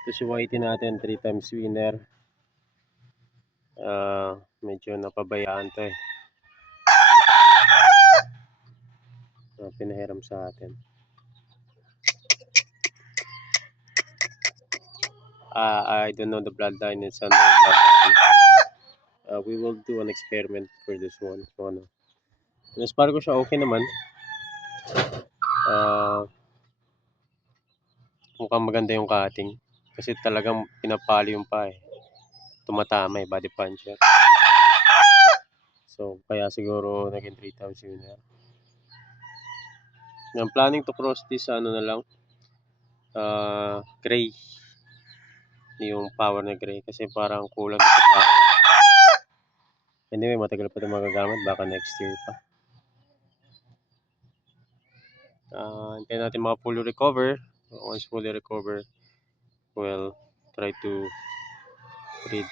Ito si Whitey natin, 3 times winner. Medyo napabayaan to eh. Pinahiram sa atin. I don't know the bloodline. It's an old bloodline. We will do an experiment for this one. So, ano. Naspar ko siya, okay naman. Mukhang maganda yung cutting. Kasi talagang pinapalo yung pa eh. Tumatama eh, body punch siya. So, kaya siguro naging 3 times winner. I'm planning to cross this ano na lang. Gray. Yung power na gray. Kasi parang kulang sa power. Anyway, matagal pa ito magagamit. Baka next year pa. Hintayin natin mga fully recover. Once fully recover, we'll try to breed.